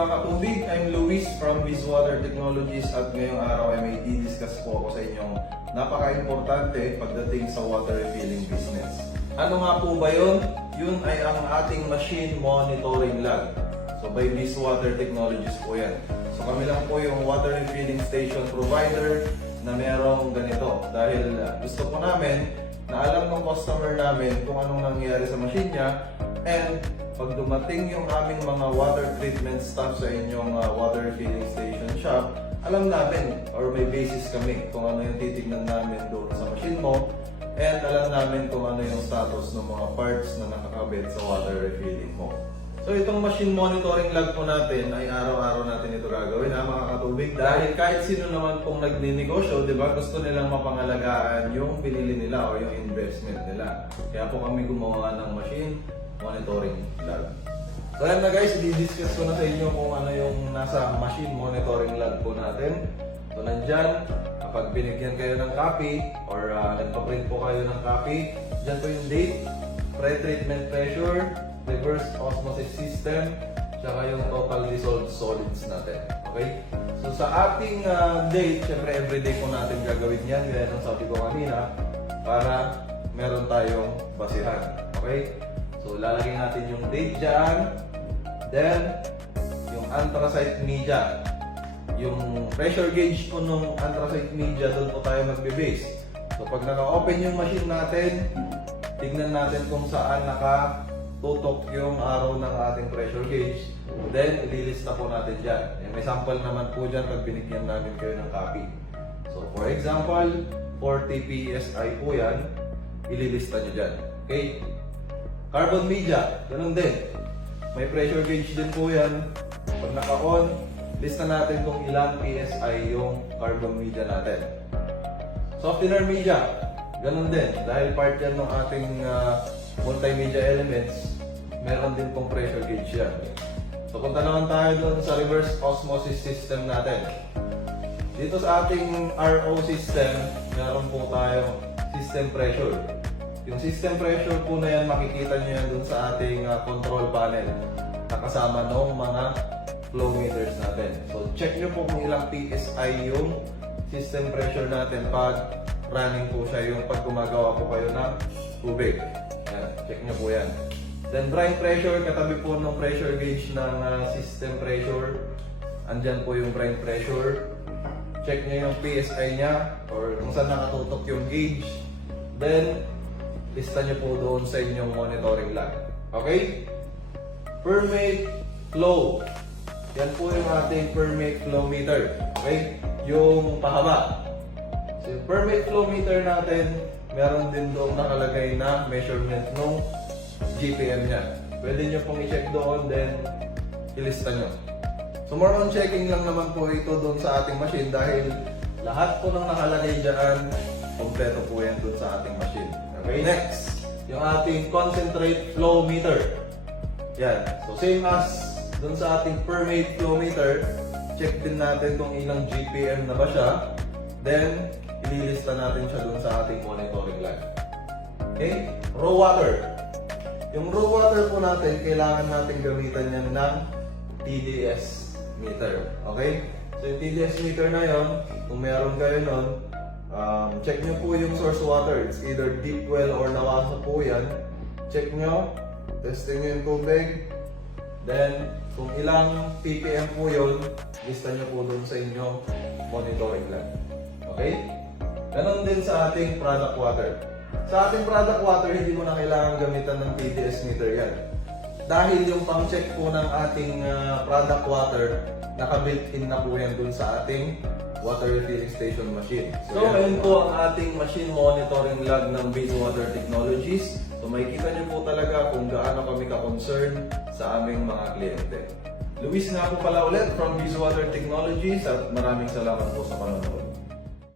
mga katubig, I'm Luis from Bizwater Technologies at ngayong araw ay may i-discuss po ako sa inyong napaka-importante pagdating sa water refilling business. Ano nga po ba yun? Yun ay ang ating machine monitoring lab. So by Bizwater Technologies po yan. So kami lang po yung water refilling station provider na merong ganito. Dahil uh, gusto po namin na alam ng customer namin kung anong nangyayari sa machine niya and pag dumating yung aming mga water treatment staff sa inyong uh, water refilling station shop, alam namin or may basis kami kung ano yung titignan namin doon sa machine mo and alam namin kung ano yung status ng mga parts na nakakabit sa water refilling mo. So itong machine monitoring log po natin ay araw-araw natin ito gagawin ha mga katubig dahil kahit sino naman pong nagninegosyo, di ba, gusto nilang mapangalagaan yung binili nila o yung investment nila. Kaya po kami gumawa ng machine monitoring log. So ayan na guys, i-discuss ko na sa inyo kung ano yung nasa machine monitoring log po natin. So nandyan, kapag binigyan kayo ng copy or uh, nagpa-print po kayo ng copy, dyan po yung date, pre-treatment pressure, reverse osmosis system, tsaka yung total dissolved solids natin. Okay? So sa ating uh, date, syempre everyday po natin gagawin yan, gaya ng sabi ko kanina, para meron tayong basihan. Okay? So lalagay natin yung date dyan, then yung anthracite media. Yung pressure gauge po nung anthracite media, doon po tayo magbe-base. So pag naka-open yung machine natin, tignan natin kung saan nakatutok yung araw ng ating pressure gauge. Then, ililista po natin dyan. Eh, may sample naman po dyan pag binigyan namin kayo ng copy. So, for example, 40 PSI po yan, ililista nyo dyan. Okay? Carbon media, ganun din. May pressure gauge din po yan. Pag naka-on, lista natin kung ilang PSI yung carbon media natin. Softener media, ganun din. Dahil part yan ng ating ah, multimedia elements, meron din pong pressure gauge yan. So punta naman tayo dun sa reverse osmosis system natin. Dito sa ating RO system, meron po tayo system pressure. Yung system pressure po na yan, makikita nyo yan dun sa ating ah, control panel na kasama ng mga flow meters natin. So check nyo po kung ilang PSI yung system pressure natin pag running po siya yung pag gumagawa po kayo ng tubig. Check nyo po yan. Then brine pressure, katabi po ng pressure gauge ng ah, system pressure. Andyan po yung brine pressure. Check nyo yung PSI niya or kung saan nakatutok yung gauge. Then, lista nyo po doon sa inyong monitoring log. Okay? Permate flow. Yan po yung ating permate flow meter. Okay? Yung pahaba. So yung flow meter natin, meron din doon nakalagay na measurement ng GPM niya. Pwede nyo pong i-check doon, then ilista nyo. So more on checking lang naman po ito doon sa ating machine dahil lahat po ng nakalagay dyan, kompleto po yan doon sa ating machine. Okay, next, yung ating concentrate flow meter. Yan. So same as doon sa ating permate flow meter, check din natin kung ilang GPM na ba siya. Then, ililista natin siya doon sa ating monitoring log. Okay? Raw water. Yung raw water po natin, kailangan natin gamitan yan ng TDS meter. Okay? So yung TDS meter na yon, kung meron kayo nun, um, check nyo po yung source water. It's either deep well or nawasa po yan. Check nyo, testing nyo yung tubig. Then, kung ilang ppm po yun, lista nyo po dun sa inyong monitoring lab. Okay? Ganon din sa ating product water. Sa ating product water, hindi mo na kailangan gamitan ng TDS meter yan. Dahil yung pang-check po ng ating ah, product water, naka-built-in na po yan dun sa ating water refilling station machine. So, ngayon po ang ating machine monitoring log ng Water Technologies. So, makikita niyo po talaga kung gaano kami ka-concern sa aming mga kliyente. Luis nga po pala ulit from Water Technologies at maraming salamat po sa panonood.